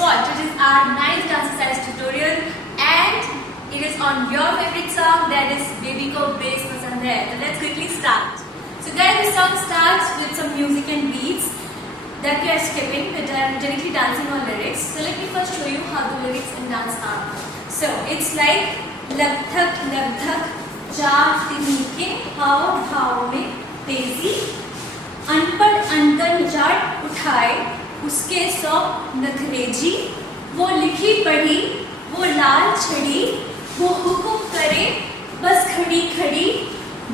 what? It is our 9th dance exercise tutorial and it is on your favorite song, that is Baby Ko Bass Pasand Hai. So let's quickly start. So guys, this song starts with some music and beats that we are skipping, but I am directly dancing on lyrics. So let me first show you how the lyrics in dance are. So it's like lag dhak चाटनी के हाव भाव में तेजी, अनपढ़ अनगन जाट उठाए उसके 100 नखरेजी, वो लिखी पढ़ी वो लाल छड़ी, वो हुक्म करे बस खड़ी खड़ी,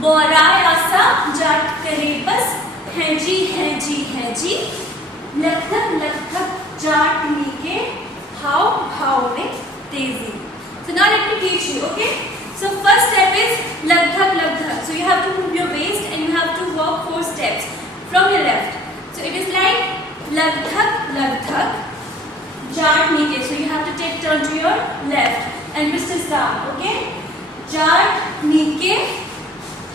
बोराय आसा जाट करे बस है जी है जी है जी, लग धक जाटनी के हाव भाव में तेजी. So now let me teach you, okay? So first step is lag dhak. So you have to move your waist and you have to walk 4 steps from your left. So it is like lag dhak, jat neeke. So you have to take turn to your left and wrist is down, okay? Jat neeke,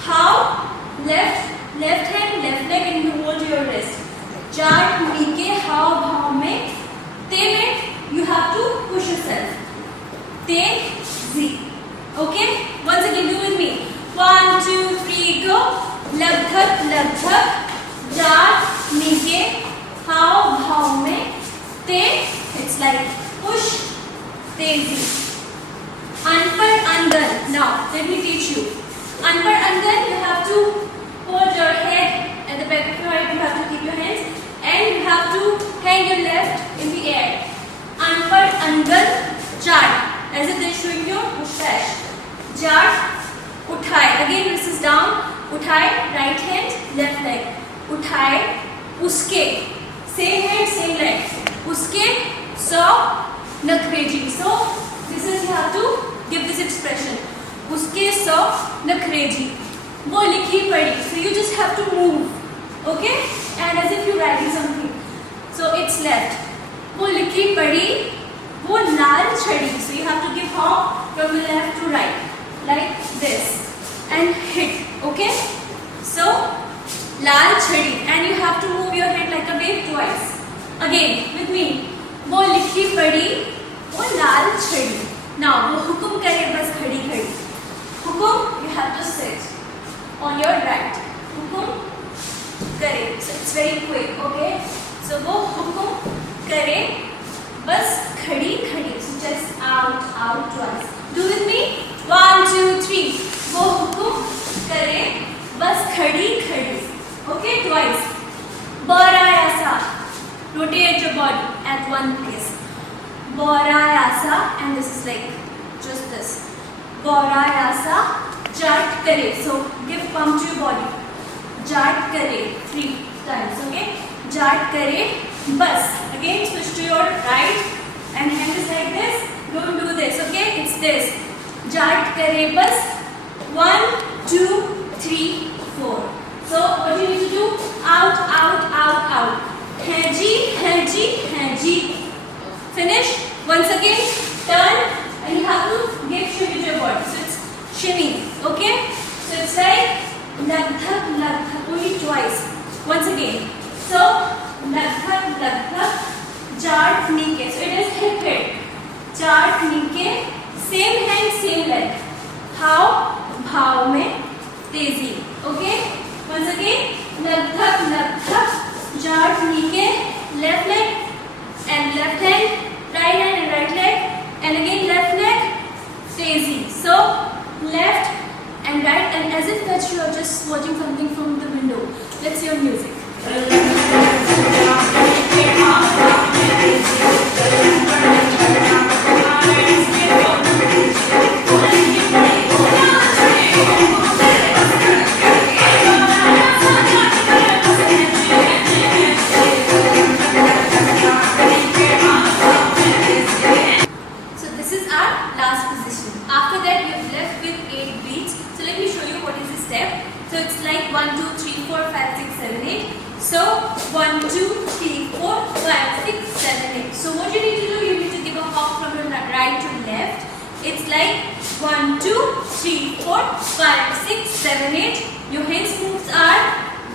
how left hand, left leg and you hold your wrist. Jat neeke, how bhav mein, te mein you have to push yourself. Te zi. Okay, once again do with me. 1, 2, 3, go. Lag dhak, jaat neeke, हाव भाव में ते, it's like push, तेजी. अनपढ़ अनगन. Now let me teach you. अनपढ़ अनगन, you have to hold your head at the back of your head. You have to keep your hands and you have to hang your left in the air. अनपढ़ अनगन Jat, as if they're showing your mustache. Jat उठाए, again this is down, उठाए right hand, left leg, उठाए उसके, same hand same leg, उसके 100 नखरेजी. So this is you have to give this expression. उसके 100 नखरेजी, वो लिखी पढ़ी. So you just have to move, okay? And as if you're writing something. So it's left. वो लिखी पढ़ी वो लाल छड़ी. So you have to give hop from the left to right like this and hit, okay? So लाल छड़ी and you have to move your head like a wave twice. Again with me. वो लिखी पढ़ी वो लाल छड़ी. Now वो हुक्म करे बस खड़ी खड़ी. हुक्म, you have to sit on your right. हुक्म करे. So it's very quick, okay? So वो हुक्म करे बस खड़ी खड़ी. So just out twice. Do with me. 1, 2, 3. वो हुक्म करे बस खड़ी खड़ी. Okay, twice. Borayasa. Rotate your body at one place. Borayasa, and this is like just this. Borayasa. Jat kare. So give pump to your body. Jat kare 3 times. Okay. Jat kare bas. Again switch to your right and hand is like this. Don't do this. Okay. It's this. Jat kare bas. 1, 2, 3, 4. So what you need to do? Out. है जी. Finish. Once again, turn and you have to give shimmy to your body. So it's shimmy. Okay? So it's like lag dhak, only twice. Once again. So lag dhak, jaat neeke. So it is hip hit. Jaat neeke, same hand, same leg. How? भाव में तेजी. Okay? Once again, lag dhak, jaat neeke, left leg and left hand, right hand and right leg, and again left leg, tezi. So left and right, and as if that you are just watching something from the window. Let's hear music. So it's like 1, 2, 3, 4, 5, 6, 7, 8. So 1, 2, 3, 4, 5, 6, 7, 8. So what you need to do, you need to give a hop from your right to left. It's like 1, 2, 3, 4, 5, 6, 7, 8. Your hands moves are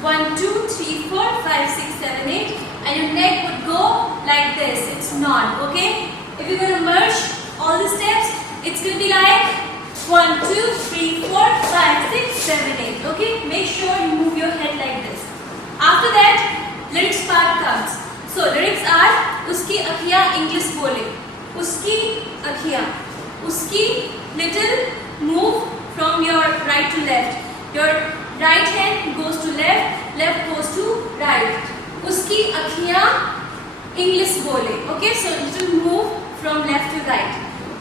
1, 2, 3, 4, 5, 6, 7, 8. and your neck would go like this. It's not, okay? If you're gonna merge all the steps, it's gonna be like 1, 2, 3, 4, 5, 6, 7, 8. Okay? Make sure you move your head like this. After that, lyrics part comes. So lyrics are uski akhiyan English bole. Uski akhiyan. Uski little move from your right to left. Your right hand goes to left, left goes to right. Uski akhiyan English bole. Okay, so little move from left to right.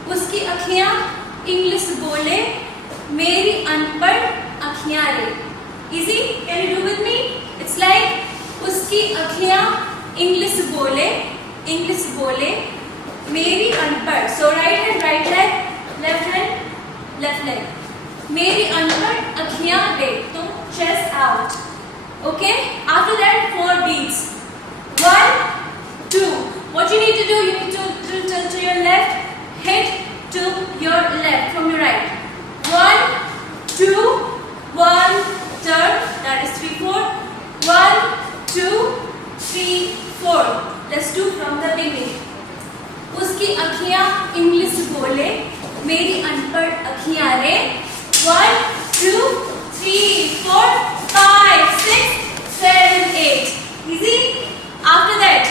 Uski akhiyan English bole, meri anpad akhiyan re. Easy? Can you do with me? It's like uski akhiyan English bole, meri anpad. So right hand, right leg, left hand, left leg. Meri anpad akhiyan re. So chest out. Okay? After that, 4 beats. 1, 2. What you need to do, you need to turn to your left, hit to your left from your right. 1, 2, 1, turn. That is 3, 4. 1, 2, 3, 4. Let's do from the beginning. Uski akhiyan English bole, meri anpad akhiyan re. 1, 2, 3, 4, 5, 6, 7, 8. Easy? After that,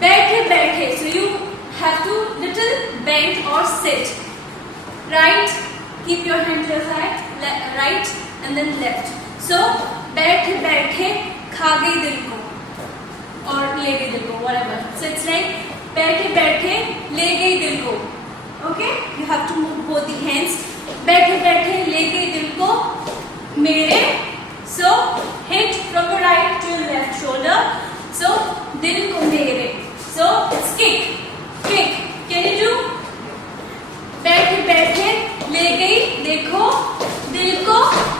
baithe. So you have to little bend or sit. Right, keep your hand to your side, right and then left. So baithe kha gayi dil ko or le gayi dil ko, whatever. So it's like baithe le gayi dil ko. Okay, you have to move both the hands. Baithe le gayi dil ko mere. So hit from your right to your left shoulder. So dil ko mere. So it's kick. Can you do? बैठे ले गई देखो दिल को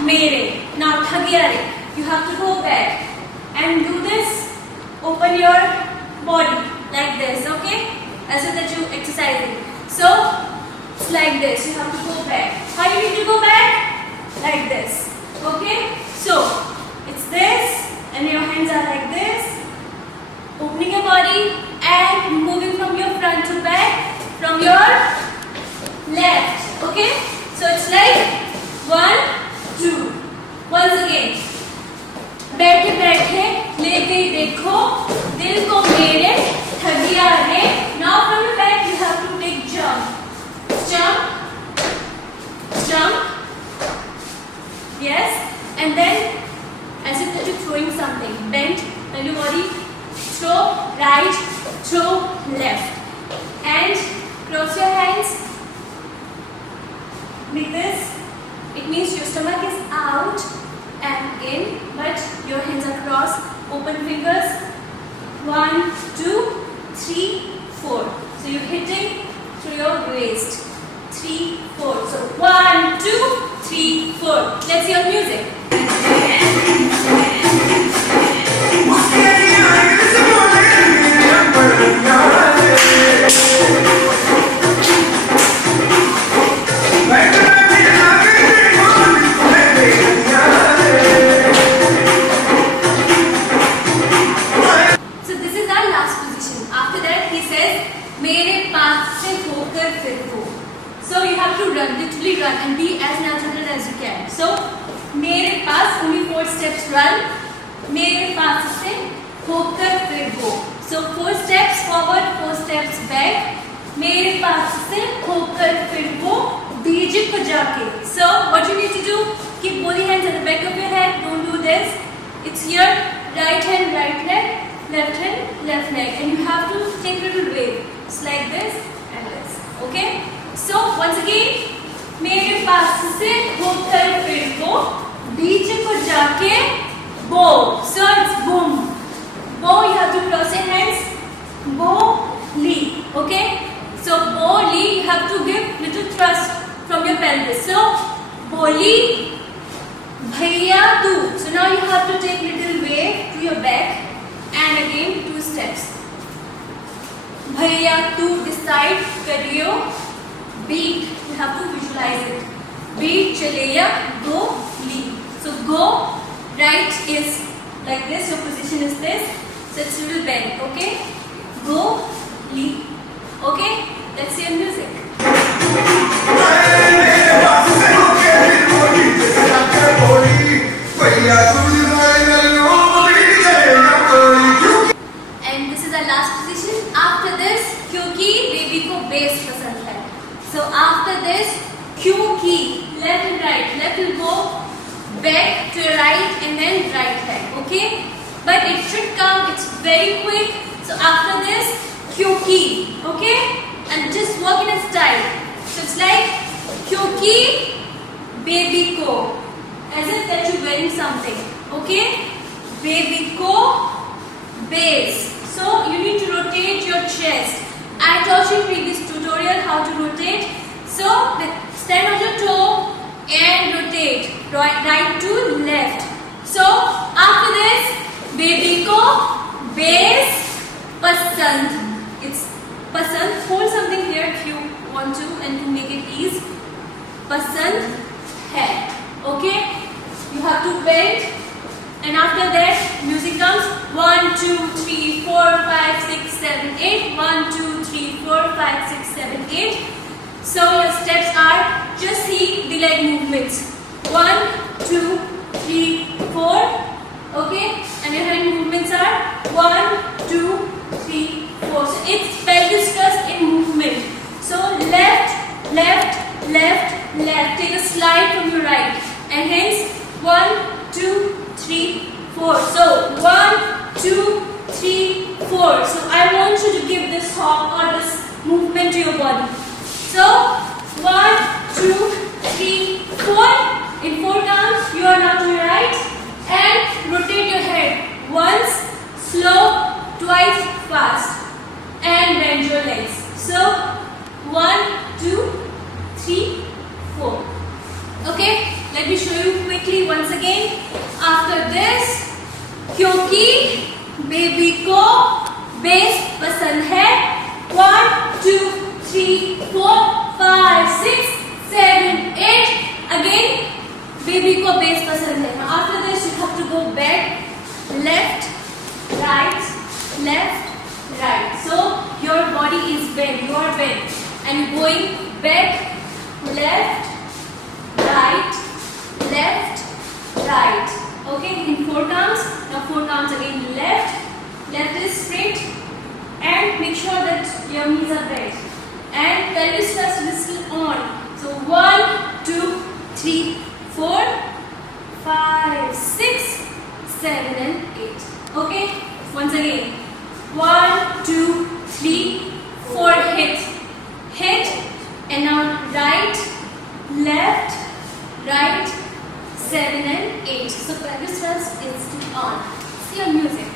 मेरे. Now thagya re. You have to go back and do this. Open your body like this, okay? As if that you exercising. So it's like this. You have to go back. How you need to go back? Like this. Okay? So it's this, and your hands are like this. Opening your body and moving from your front to back, from your left. Okay? So it's like 1, 2. Once again. बैठे ले गई देखो दिल को मेरे ठगिया रे. Now from your back you have to take jump. Yes. And then as if you're throwing something. Bend your body. Throw right, throw left. And cross your hands. Like this. It means your stomach is out and in, but your hands are crossed. Open fingers. 1, 2, 3, 4. So you're hitting through your waist. 3, 4. So 1, 2, 3, 4. Let's hear music. So you have to literally run and be as natural as you can. So मेरे पास only 4 steps run. मेरे पास से होकर फिर go. So 4 steps forward, 4 steps back. मेरे पास से होकर फिर go. DJ को जाके. So what you need to do? Keep both the hands at the back of your head. Don't do this. It's your right hand, right leg, left hand, left leg, and you have to take a little wave. It's like this and this. Okay? So once again, मेरे पास से होकर फिर वो बीच को जाके bow. So it's boom. Bow, you have to cross your hands. Bow, lee. Okay? So bow, lee, you have to give little thrust from your pelvis. So bow, lee, bhaiya tu. So now you have to take little wave to your back and again 2 steps. Bhaiya tu, this side, kariyo. Beat, you have to visualize it. Beat, chaleya, go, lead. So go, right is like this, your position is this. So it's little bend. Okay. Go, leap. Okay. Let's see your music. And this is our last position. After this, क्योंकि baby को base पसंद है. So after this, क्योंकि left and right. Left will go back to your right and then right hand. Okay. But it should come. It's very quick. So after this, क्योंकि. Okay. And just work in a style. So it's like क्योंकि baby को, as if that you're wearing something. Okay. Baby को base. So you need to rotate your chest. I taught you in previous tutorial how to rotate. So stand on your toe and rotate right to left. So after this, baby ko base pasand. It's pasand. Hold something here if you want to and to make it easy. Pasand hai. Okay. You have to bend. And after that, music comes 1, 2, 3, 4, 5, 6, 7, 8. 1, 2, 3, 4, 5, 6, 7, 8. So your steps are just see the leg movements. 1, 2, 3, 4. Okay, and your hand movements are 1, 2, 3, 4. So it's pelvis thrust in movement. So left, left, left, left. Take a slide from your right, and hence 1, 2, 3, 4. So 1, 2, 3, 4. So I want you to give this hop or this movement to your body. So 1, 2, 3, 4. In 4 counts, you are now to your right and rotate your head once, slow, twice, fast, and bend your legs. So 1, 2, 3, 4. Okay. Let me show you quickly once again. After this, क्योंकि baby को base पसंद है. 1, 2, 3, 4, 5, 6, 7, 8. Again, baby को base पसंद है. Now after this, you have to go back, left, right, left, right. So your body is bent. You are bent, and you're going back, left, right. Left, right. Okay, in 4 counts. Now 4 counts again. Left, left is straight, and make sure that your knees are bent. And pelvis thrust is still on. So 1, 2, 3, 4, 5, 6, 7, and 8. Okay. Once again. 1, 2, 3, 4. Hit, hit, and now right, left, right. 7 and 8. So pelvis thrust is still on. See your music.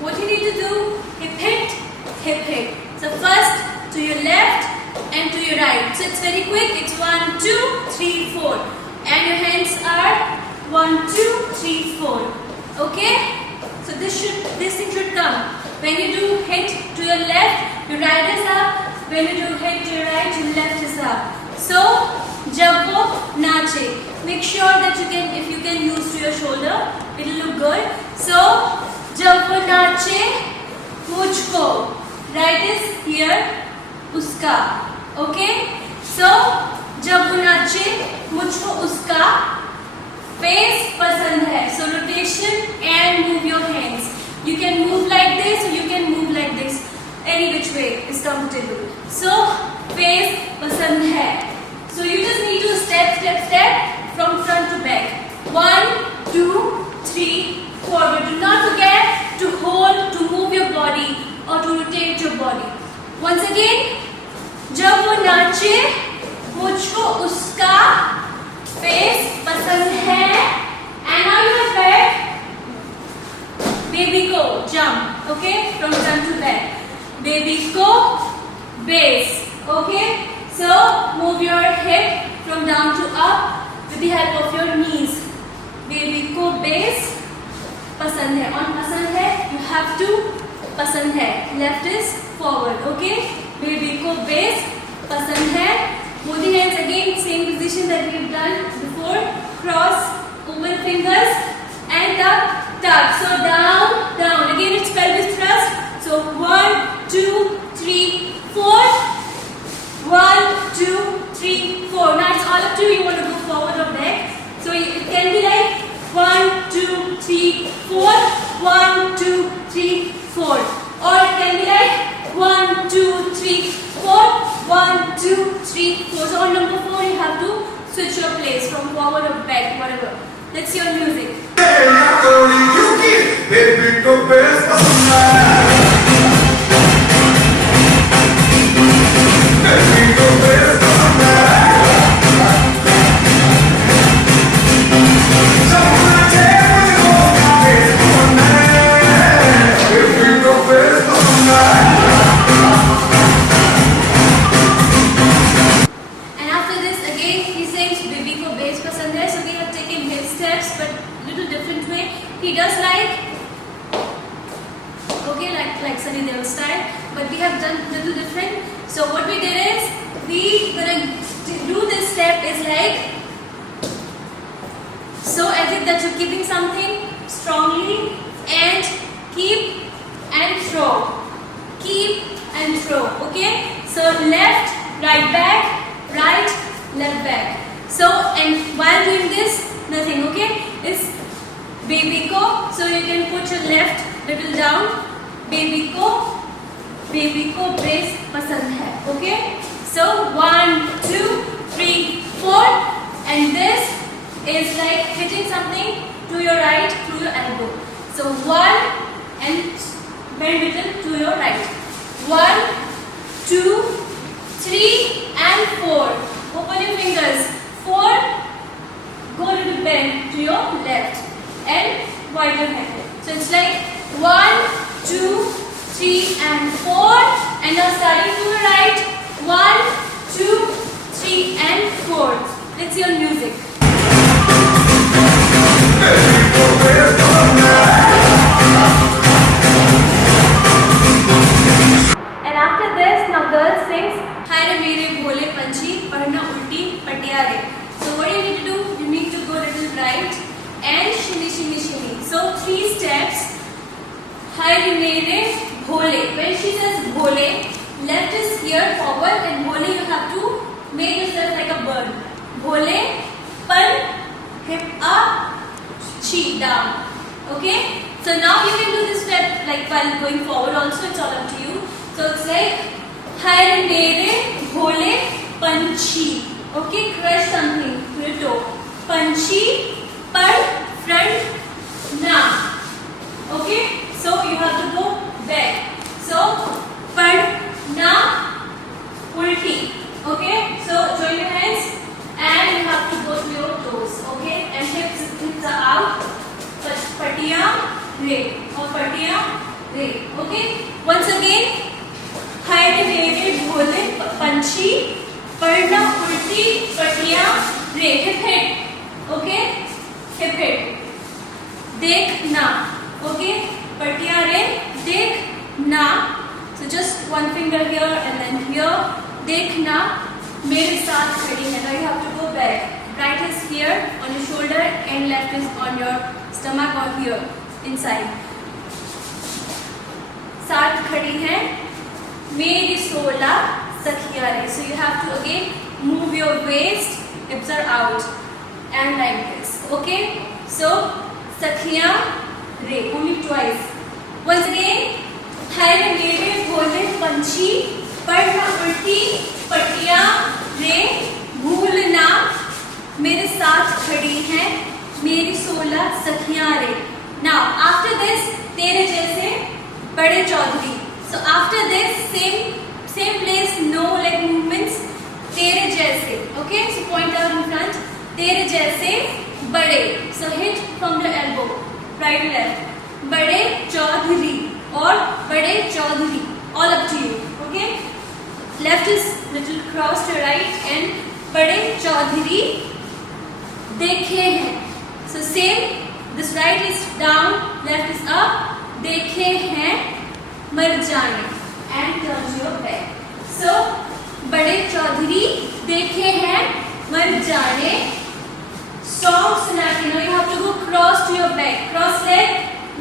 What you need to do? Hip hit, hip hit. So first to your left and to your right. So it's very quick. It's 1, 2, 3, 4. And your hands are 1, 2, 3, 4. Okay? So this thing should come. When you do hit to your left, your right is up. When you do hit to your right, your left is up. So jab wo nache. Make sure that if you can use to your shoulder, it will look good. So जब वो नाचे मुझको, right is here, उसका. Okay? So जब वो नाचे मुझको उसका face पसंद है. So rotation and move your hands. You can move like this or you can move like this. Any which way is comfortable. So face पसंद है. So you just need to step from front to back. 1, 2, 3, 4. But do not forget to hold, to move your body or to rotate your body. Once again, जब वो नाचे मुझको उसका face पसंद है. And now you are back. Baby go, jump. Okay, from front to back. base. Okay, so move your hip from down to up with the help of your knees. Baby को base पसंद है, और पसंद है you have to पसंद है, left is forward. Okay, baby को base पसंद है. Move the hands again, same position that we've done before. Cross, open fingers and up, tuck. So down, down. Again it's pelvis thrust. So 1, 2, 3, 4. 1, 2, 3, 4. Now it's all up to you. You want to go forward or back. So it can be like 1, 2, 3, 4. 1, 2, 3, 4. Or it can be like 1, 2, 3, 4. 1, 2, 3, 4. So on number 4 you have to switch your place from forward or back, whatever. Let's hear music. He does like Sunny Deol style, but we have done little different. So what we did is we gonna do this step is like so as if that you're keeping something strongly and keep and throw, keep and throw. Okay, so left, right back, right, left back. So and while doing this, nothing. Okay, is baby ko, so you can put your left little down. baby ko brace pasand hai. Okay, so 1, 2, 3, 4, and this is like hitting something to your right through your elbow. So 1 and bend little to your right. 1, 2, 3 and 4. Open your fingers. 4. Go little bend to your left. And widen your hand. So it's like 1, 2, 3 and 4. And now starting to the right. 1, 2, 3 and 4. Let's hear music. And after this, now girls sings Hai re mere bhole panchi padhna ulti patiya re. So what do you need to do? You need to go little right and shimmy, shimmy, shimmy. So 3 steps. Hai re mere bhole. When she says bhole, left is here forward, and bhole you have to make yourself like a bird. Bhole, pan, hip up, chi down. Okay. So now you can do this step like while going forward also. It's all up to you. So it's like Hai re mere bhole panchi. Okay, crush something to your toe. Panchi, pad, front, na. Okay, so you have to go back. So pad, na, ulti. Okay, so join your hands and you have to go to your toes. Okay, and hips are out. Patiya, re, or patiya, re. Okay, once again. Hai re mere bhole panchi padna ulti patiya re. Hip hit. Okay, hip hit. Dekhna. Okay, patiya re, dekhna. So just one finger here and then here. Dekhna. Mere saath khadi hai. Now you have to go back. Right is here on your shoulder and left is on your stomach or here inside. Saath khadi hai. Meri 16 sakhiya re. So you have to again move your waist, hips are out, and like this. Okay. So sakhiya re, only twice. Once again. Hai re mere bhole panchi padna ulti patiya re bhulna mere saath khadi hai meri 16 sakhiya re. Now after this tere jaise bade chaudhary. So after this same place, no leg movements. Tere jaise. Okay, so point out in front. Tere jaise bade. So hit from the elbow, right left. Bade chaudhary or bade chaudhary, all up to you. Okay, left is little crossed to right and बड़े चौधरी देखे हैं. So same, this right is down, left is up. देखे हैं मर जाने and turn your back. So बड़े चौधरी देखे हैं मर जाने. Song सुना के, now you have to go cross to your back, cross leg,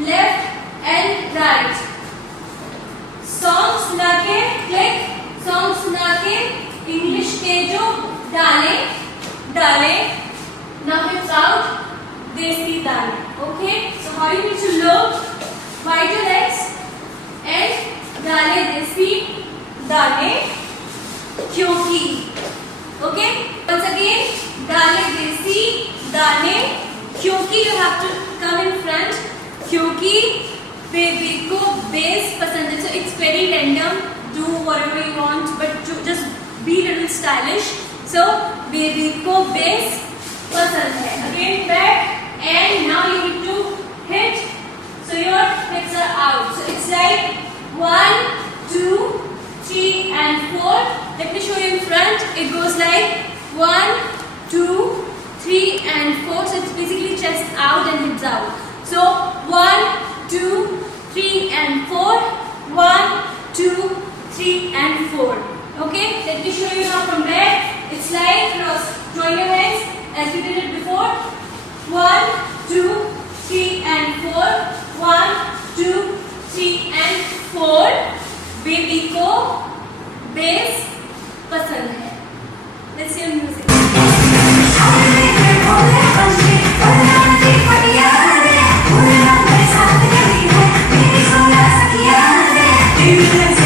left and right. Song सुना के click, song सुना के English के जो डाले डाले. Now hips out, desi dane. Okay, so how you need to look? Wide your legs and dale desi dane kyunki. Okay, once again, dale desi dane kyunki. You have to come in front. Kyunki baby ko base pasand hai. So it's very random. Do whatever you want, but to just be little stylish. So baby ko base pasand hai. Again back, and now you need to hit. So your hips are out. So it's like 1, 2, 3 and 4. Let me show you in front. It goes like 1, 2, 3 and 4. So it's basically chest out and hips out. So 1, 2, 3 and 4. 1, 2, 3 and 4. Okay. Let me show you now from back. It's like cross. Join your hands as we did it before. 1, 2, 3 and 4. 1, 2, 3 and 4. Baby को base पसंद है. Let's hear music. Baby,